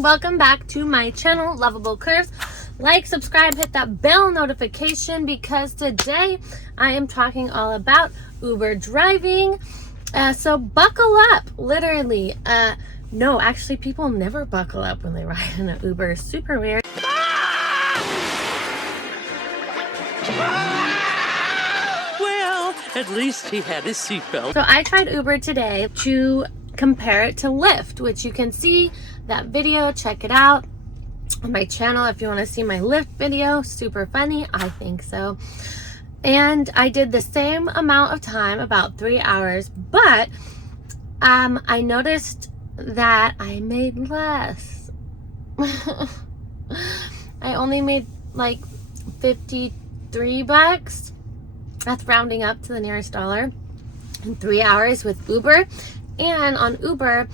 and welcome back to my channel, Lovable Curves. Like, subscribe, hit that bell notification because today I am talking all about Uber driving. So buckle up, literally. No, actually people never buckle up when they ride in an Uber. It's super weird. Well, at least he had his seatbelt. So I tried Uber today to compare it to Lyft, which you can see that video. Check it out on my channel if you want to see my Lyft video. Super funny, I think so. And I did the same amount of time, about 3 hours, but I noticed that I made less. I only made like 53 bucks. That's rounding up to the nearest dollar in 3 hours with Uber. And on Uber,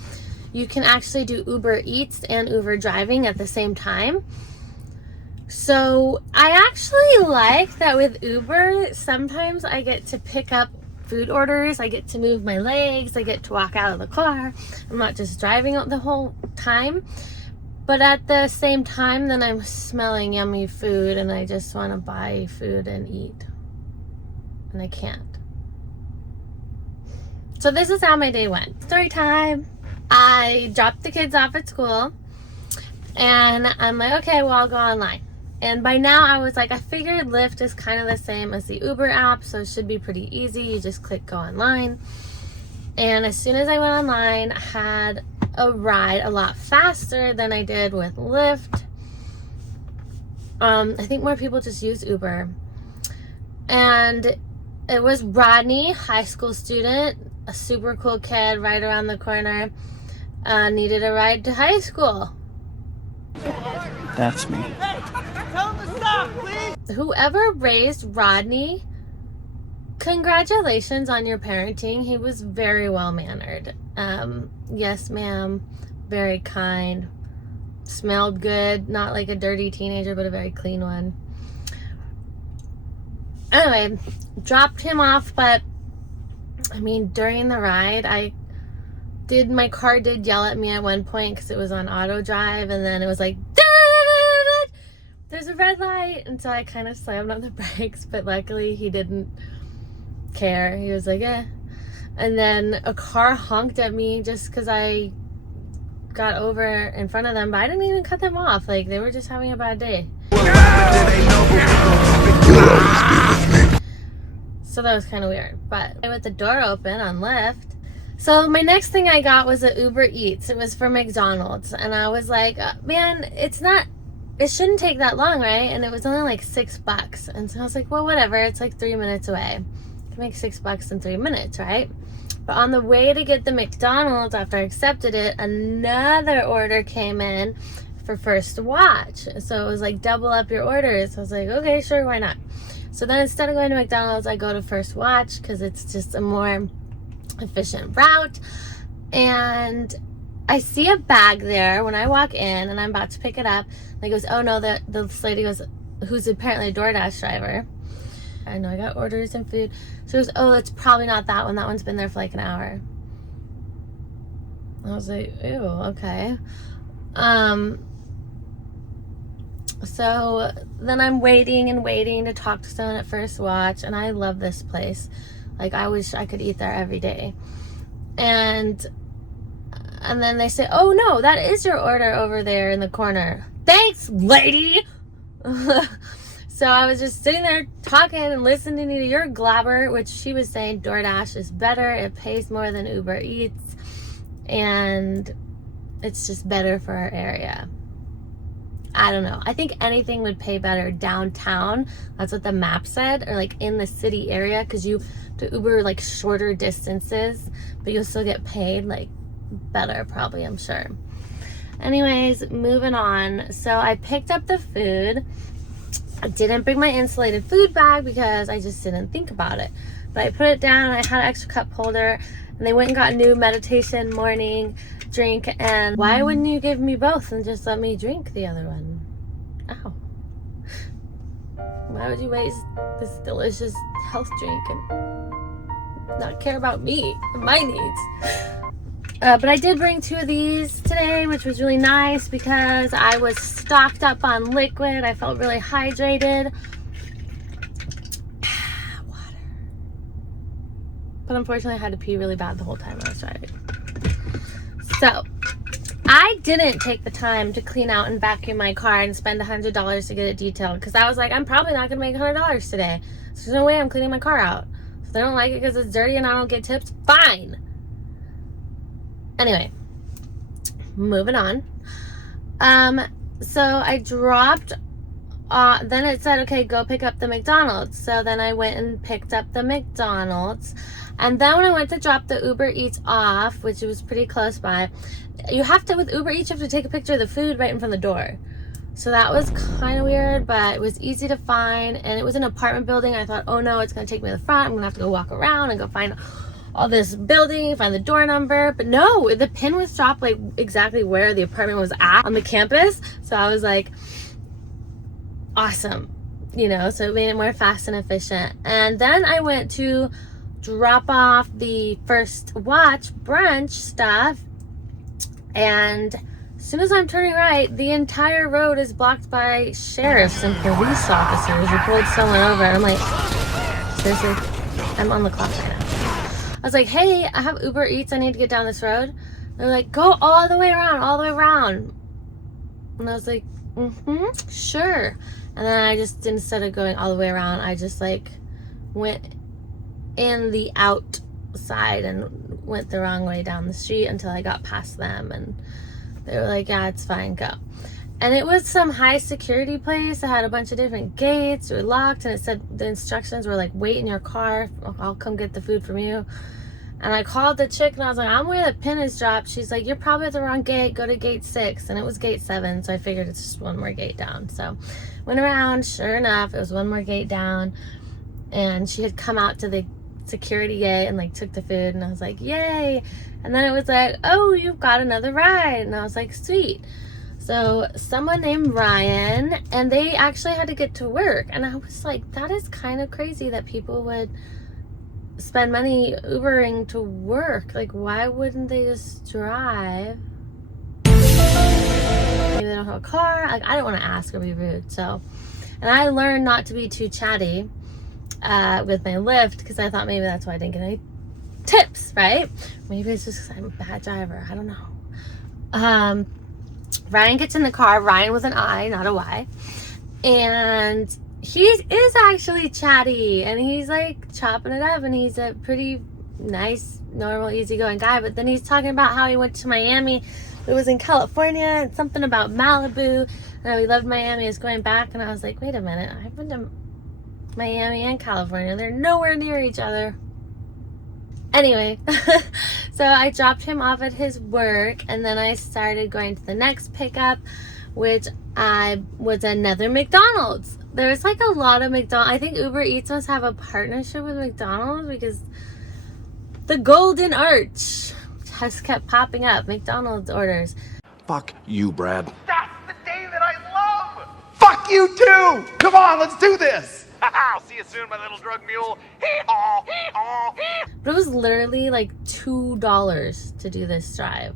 you can actually do Uber Eats and Uber driving at the same time. So I actually like that with Uber, sometimes I get to pick up food orders, I get to move my legs, I get to walk out of the car. I'm not just driving the whole time. But at the same time, then I'm smelling yummy food and I just want to buy food and eat. And I can't. So this is how my day went. Story time. I dropped the kids off at school and I'm like, okay, well, I'll go online. And by now I was like, I figured Lyft is kind of the same as the Uber app, so it should be pretty easy. You just click go online. And as soon as I went online, I had a ride a lot faster than I did with Lyft. I think more people just use Uber. And it was Rodney, high school student, a super cool kid right around the corner, needed a ride to high school. That's me. Hey, tell him to stop, please. Whoever raised Rodney, congratulations on your parenting. He was very well mannered. Yes, ma'am. Very kind. Smelled good. Not like a dirty teenager, but a very clean one. Anyway, dropped him off, but I mean, during the ride, my car did yell at me at one point because it was on auto drive, and then it was like, there's a red light, and so I kind of slammed on the brakes, but luckily he didn't care. He was like, eh. And then a car honked at me just because I got over in front of them, but I didn't even cut them off. Like, they were just having a bad day. So that was kind of weird, but with the door open on Lyft. So my next thing I got was a Uber Eats. It was for McDonald's, and I was like, man, it shouldn't take that long, right? And it was only like $6. And so I was like, well, whatever, it's like 3 minutes away. I can make $6 in 3 minutes, right? But on the way to get the McDonald's, after I accepted it, another order came in for first watch. So it was like double up your orders. I was like, okay, sure, why not? So then instead of going to McDonald's, I go to First Watch because it's just a more efficient route. And I see a bag there when I walk in and I'm about to pick it up. And he goes, oh no, this lady goes, who's apparently a DoorDash driver. I know I got orders and food. She goes, oh, it's probably not that one. That one's been there for like an hour. I was like, ew, okay. So then I'm waiting and waiting to talk to someone at First Watch, and I love this place. Like, I wish I could eat there every day. And then they say, oh no, that is your order over there in the corner. Thanks, lady. So I was just sitting there talking and listening to your glabber, which she was saying DoorDash is better. It pays more than Uber Eats, and it's just better for our area. I don't know. I think anything would pay better downtown. That's what the map said, or like in the city area, because you to Uber like shorter distances, but you'll still get paid like better, probably, I'm sure. Anyways, moving on. So I picked up the food. I didn't bring my insulated food bag because I just didn't think about it. But I put it down, I had an extra cup holder, and they went and got a new meditation morning drink. And why wouldn't you give me both and just let me drink the other one? Ow. Why would you waste this delicious health drink and not care about me and my needs? But I did bring 2 of these today, which was really nice because I was stocked up on liquid. I felt really hydrated. Water. But unfortunately, I had to pee really bad the whole time I was driving. So, I didn't take the time to clean out and vacuum my car and spend $100 to get it detailed because I was like, I'm probably not going to make $100 today. So there's no way I'm cleaning my car out. If they don't like it because it's dirty and I don't get tips, fine. Anyway, moving on. So I dropped, then it said, okay, go pick up the McDonald's. So then I went and picked up the McDonald's. And then when I went to drop the Uber Eats off, which was pretty close by, you have to, with Uber Eats, you have to take a picture of the food right in front of the door. So that was kind of weird, but it was easy to find. And it was an apartment building. I thought, oh no, it's going to take me to the front. I'm going to have to go walk around and go find all this building, find the door number. But no, the pin was dropped like exactly where the apartment was at on the campus. So I was like, awesome, you know, so it made it more fast and efficient. And then I went to drop off the First Watch brunch stuff, and as soon as I'm turning right, the entire road is blocked by sheriffs and police officers who pulled someone over. I'm like, seriously? I'm on the clock right now. I was like, hey, I have Uber Eats, I need to get down this road. They're like, go all the way around, all the way around. And I was like, sure. And then I just, instead of going all the way around, I just like went in the outside and went the wrong way down the street until I got past them. And they were like, yeah, it's fine, go. And it was some high security place. It had a bunch of different gates. They were locked, and it said the instructions were like, wait in your car. I'll come get the food from you. And I called the chick and I was like, I'm where the pin is dropped. She's like, you're probably at the wrong gate. Go to gate 6. And it was gate 7. So I figured it's just one more gate down. So went around. Sure enough, it was one more gate down. And she had come out to the security gate and like took the food. And I was like, yay. And then it was like, oh, you've got another ride. And I was like, sweet. So someone named Ryan, and they actually had to get to work. And I was like, that is kind of crazy that people would spend money Ubering to work. Like, why wouldn't they just drive? Maybe they don't have a car. Like, I don't want to ask or be rude. So, and I learned not to be too chatty with my Lyft because I thought maybe that's why I didn't get any tips, right? Maybe it's just because I'm a bad driver. I don't know. Ryan gets in the car. Ryan with an I, not a Y. And he is actually chatty, and he's like chopping it up, and he's a pretty nice, normal, easygoing guy. But then he's talking about how he went to Miami. It was in California, and something about Malibu, and how he loved Miami, is going back. And I was like, wait a minute, I've been to Miami and California. They're nowhere near each other. Anyway, so I dropped him off at his work, and then I started going to the next pickup, which was another McDonald's. There's like a lot of McDonald's. I think Uber Eats must have a partnership with McDonald's because the Golden Arch has kept popping up. McDonald's orders. Fuck you, Brad. That's the day that I love! Fuck you too! Come on, let's do this! I'll see you soon, my little drug mule. Hee-haw, hee-haw, hee-haw. But it was literally like $2 to do this drive.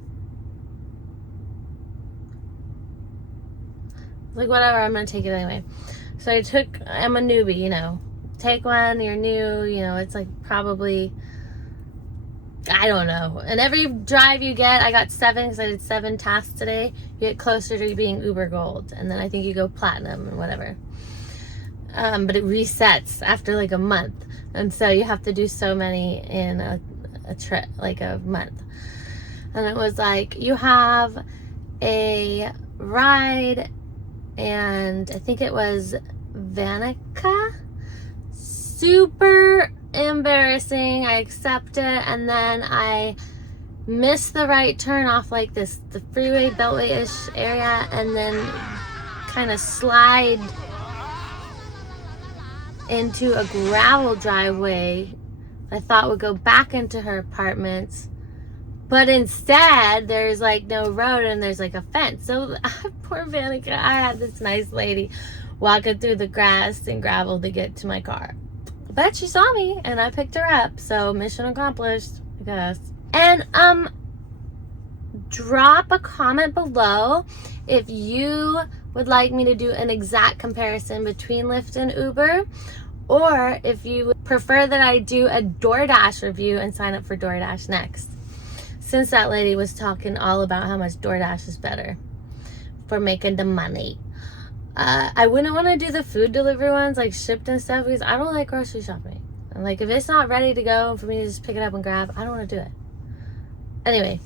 Like, whatever, I'm gonna take it anyway. So I'm a newbie, you know. Take one, you're new, you know, it's like probably, I don't know. And every drive you get, I got 7 because I did 7 tasks today. You get closer to being Uber Gold. And then I think you go Platinum and whatever. But it resets after like a month. And so you have to do so many in a trip, like a month. And it was like, you have a ride, and I think it was Vanica. Super embarrassing. I accept it, and then I missed the right turn off like the freeway beltway-ish area, and then kind of slide into a gravel driveway I thought would go back into her apartments. But instead, there's like no road, and there's like a fence. So poor Vanica, I had this nice lady walking through the grass and gravel to get to my car. But she saw me, and I picked her up. So mission accomplished, I guess. And drop a comment below if you would like me to do an exact comparison between Lyft and Uber, or if you would prefer that I do a DoorDash review and sign up for DoorDash next, since that lady was talking all about how much DoorDash is better for making the money. I wouldn't want to do the food delivery ones, like shipped and stuff, because I don't like grocery shopping. And like, if it's not ready to go for me to just pick it up and grab, I don't want to do it. Anyway,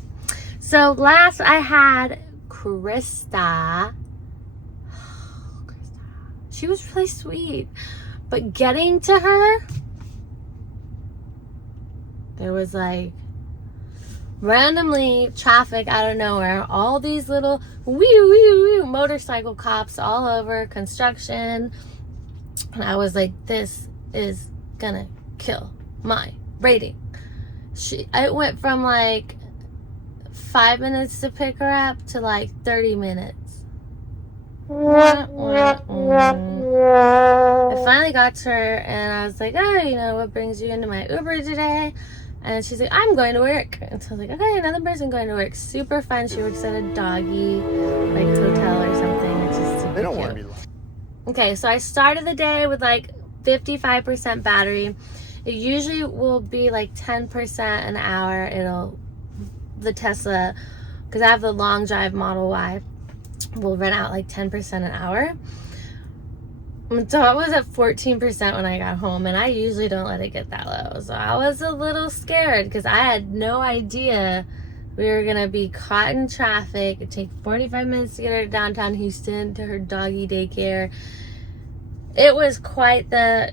so last I had Krista. She was really sweet, but getting to her, there was like randomly traffic out of nowhere, all these little motorcycle cops all over, construction, and I was like, this is gonna kill my rating. I went from like 5 minutes to pick her up to like 30 minutes. I finally got to her and I was like, oh, you know, what brings you into my Uber today? And she's like, I'm going to work. And so I was like, okay, another person going to work. Super fun. She works at a doggy like hotel or something. It's just super cute. Want to be. Okay, so I started the day with like 55% battery. It usually will be like 10% an hour. The Tesla, because I have the long drive Model Y, will run out like 10% an hour. So I was at 14% when I got home, and I usually don't let it get that low. So I was a little scared because I had no idea we were gonna be caught in traffic. It'd take 45 minutes to get her to downtown Houston to her doggy daycare. It was quite the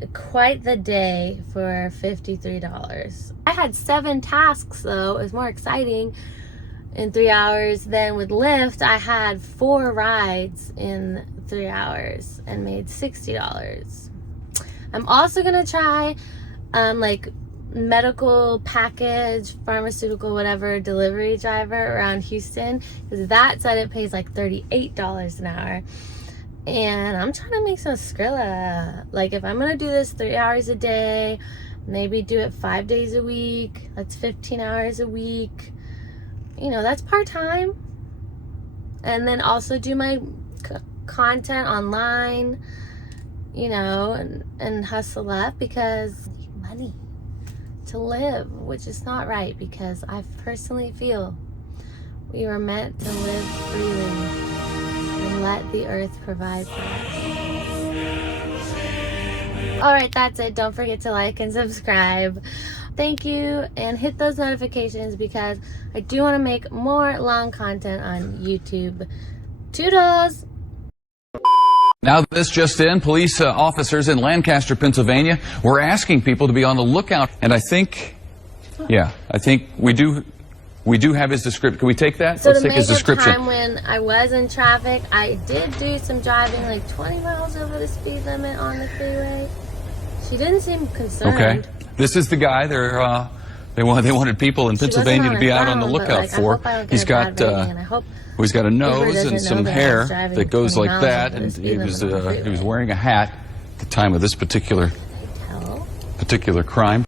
day for $53. I had 7 tasks though. It was more exciting in 3 hours than with Lyft. I had 4 rides in 3 hours and made $60. I'm also gonna try like medical package, pharmaceutical, whatever, delivery driver around Houston, because that said it pays like $38 an hour. And I'm trying to make some Skrilla. Like, if I'm gonna do this 3 hours a day, maybe do it 5 days a week, that's 15 hours a week. You know, that's part-time. And then also do my content online, you know, and hustle up, because I need money to live, which is not right, because I personally feel we were meant to live freely and let the earth provide for us. All right, that's it. Don't forget to like and subscribe. Thank you, and hit those notifications because I do want to make more long content on YouTube. Toodles! Now, this just in, police officers in Lancaster, Pennsylvania, were asking people to be on the lookout. And I think we do have his description. Can we take that? So Let's to take his make a description. time when I was in traffic, I did do some driving like 20 miles over the speed limit on the freeway. She didn't seem concerned. Okay. This is the guy they wanted people in Pennsylvania to be out on the lookout for. He's got he's got a nose and some hair that goes like that, and he was wearing a hat at the time of this particular crime.